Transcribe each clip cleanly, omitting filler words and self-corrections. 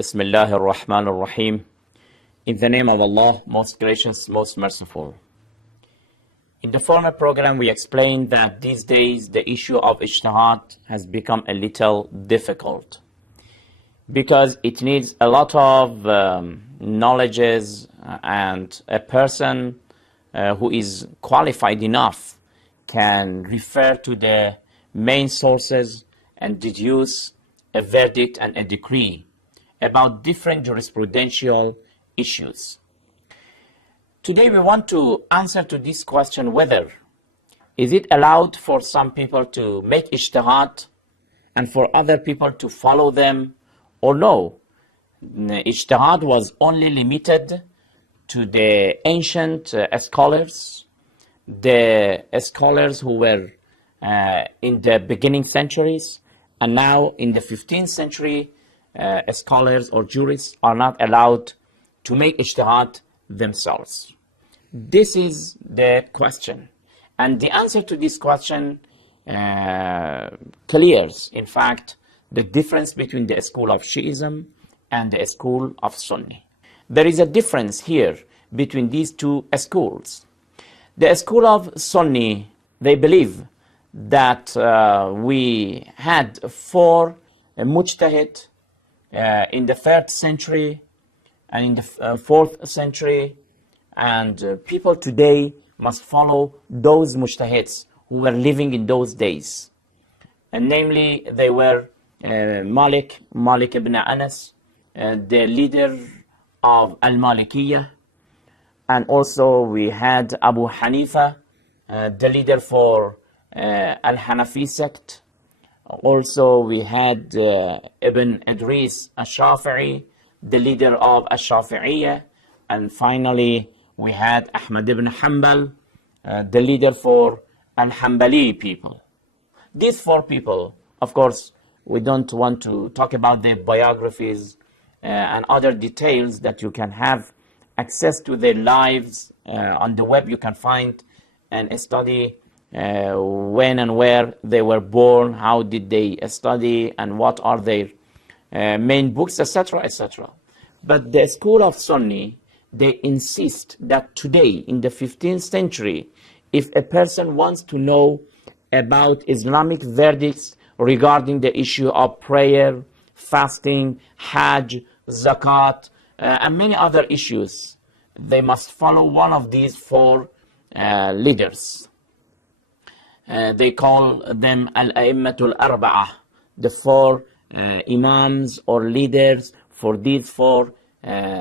Bismillah ar-Rahman ar-Rahim. In the name of Allah, most gracious, most merciful. In the former program, we explained that these days the issue of Ijtihad has become a little difficult because it needs a lot of knowledges, and a person who is qualified enough can refer to the main sources and deduce a verdict and a decree about different jurisprudential issues. Today we want to answer to this question whether is it allowed for some people to make ijtihad and for other people to follow them, or no. Ijtihad was only limited to the ancient scholars, the scholars who were in the beginning centuries, and now in the 15th century scholars or jurists are not allowed to make ijtihad themselves. This is the question, and the answer to this question clears, in fact, the difference between the school of Shiism and the school of Sunni. There is a difference here between these two schools. The school of Sunni, they believe that we had four mujtahid in the 3rd century and in the 4th century, and people today must follow those mujtahids who were living in those days. And namely, they were Malik ibn Anas, the leader of Al-Malikiyah, and also we had Abu Hanifa, the leader for Al-Hanafi sect. Also, we had Ibn Idris al-Shafi'i, the leader of al-Shafi'iyah. And finally, we had Ahmad ibn Hanbal, the leader for al-Hanbali people. These four people, of course, we don't want to talk about their biographies and other details that you can have access to their lives on the web. You can find and study when and where they were born, how did they study, and what are their main books, etc., etc. But the school of Sunni, they insist that today, in the 15th century, if a person wants to know about Islamic verdicts regarding the issue of prayer, fasting, Hajj, Zakat, and many other issues, they must follow one of these four leaders. They call them Al-A'immatul Arba'ah, the four imams or leaders for these four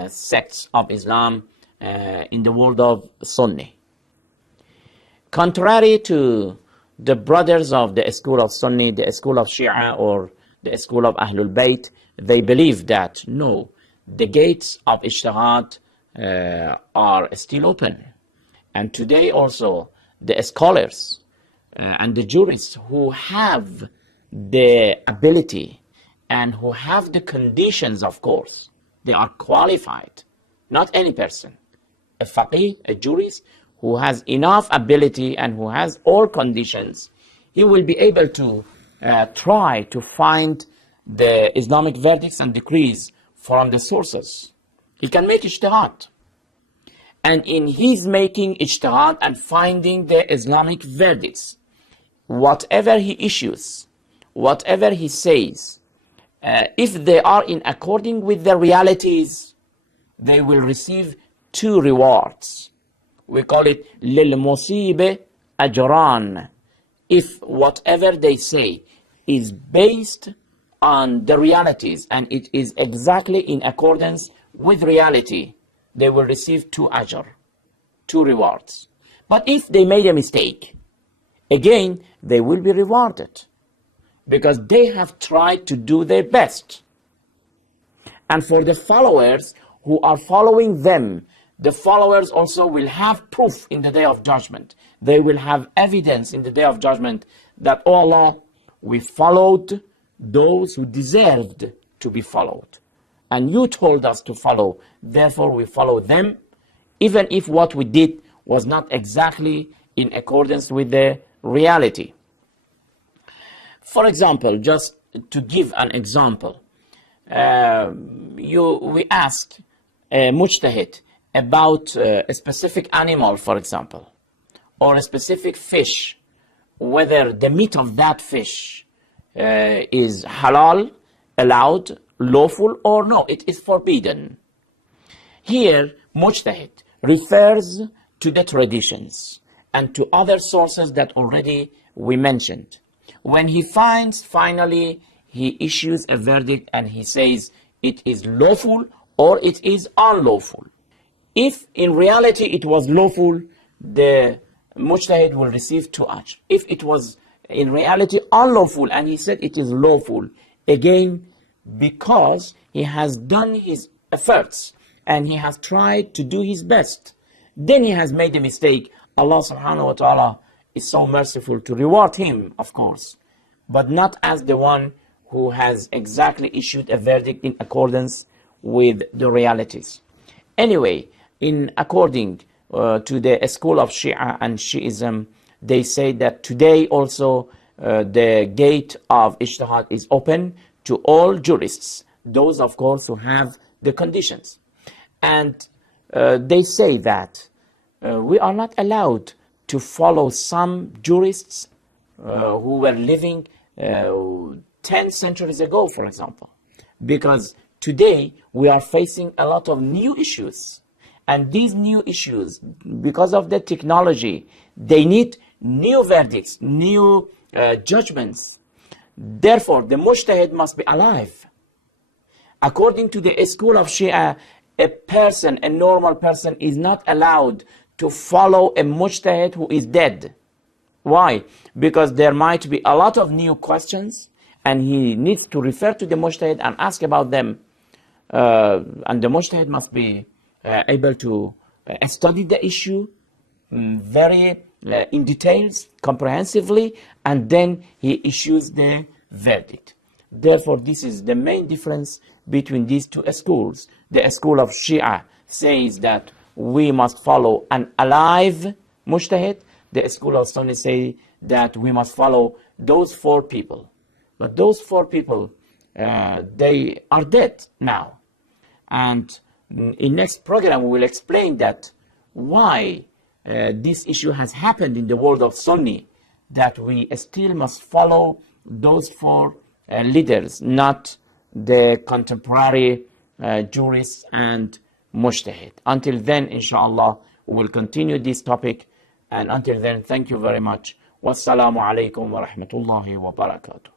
sects of Islam in the world of Sunni. Contrary to the brothers of the school of Sunni, the school of Shia, or the school of Ahlul Bayt, they believe that no, the gates of Ijtihad are still open. And today also, the scholars and the jurists who have the ability and who have the conditions, of course, they are qualified. Not any person. A faqih, a jurist, who has enough ability and who has all conditions, he will be able to try to find the Islamic verdicts and decrees from the sources. He can make ijtihad. And in his making ijtihad and finding the Islamic verdicts, whatever he issues, whatever he says, if they are in according with the realities, they will receive two rewards. We call it لِلْمُصِيبِ أَجْرًا. If whatever they say is based on the realities and it is exactly in accordance with reality, they will receive two ajr, two rewards. But if they made a mistake, again, they will be rewarded because they have tried to do their best. And for the followers who are following them, the followers also will have proof in the day of judgment. They will have evidence in the day of judgment that, oh Allah, we followed those who deserved to be followed. And you told us to follow, therefore we follow them, even if what we did was not exactly in accordance with the reality. For example, just to give an example, we ask a mujtahid about a specific animal, for example, or a specific fish, whether the meat of that fish is halal, allowed, lawful, or no, it is forbidden. Here, mujtahid refers to the traditions and to other sources that already we mentioned. When he finds, finally, he issues a verdict and he says it is lawful or it is unlawful. If in reality it was lawful, the mujtahid will receive 2 ajr. If it was in reality unlawful and he said it is lawful, again, because he has done his efforts and he has tried to do his best, then he has made a mistake. Allah subhanahu wa ta'ala is so merciful to reward him, of course, but not as the one who has exactly issued a verdict in accordance with the realities. Anyway, according to the school of Shia and Shiism, they say that today also the gate of Ijtihad is open to all jurists, those of course who have the conditions. And they say that we are not allowed to follow some jurists who were living 10 centuries ago, for example, because today we are facing a lot of new issues. And these new issues, because of the technology, they need new verdicts, new judgments. Therefore, the mujtahid must be alive. According to the school of Shia, a normal person is not allowed to follow a mujtahid who is dead. Why? Because there might be a lot of new questions and he needs to refer to the mujtahid and ask about them. And the mujtahid must be able to study the issue very in details, comprehensively, and then he issues the verdict. Therefore, this is the main difference between these 2 schools. The school of Shia says that we must follow an alive mujtahid. The school of Sunni say that we must follow those 4 people. But those 4 people, they are dead now. And in next program, we will explain that why this issue has happened in the world of Sunni, that we still must follow those 4 leaders, not the contemporary jurists and mujtahid. Until then, inshallah, we will continue this topic. And until then, thank you very much. Wassalamu alaikum wa rahmatullahi wa barakatuh.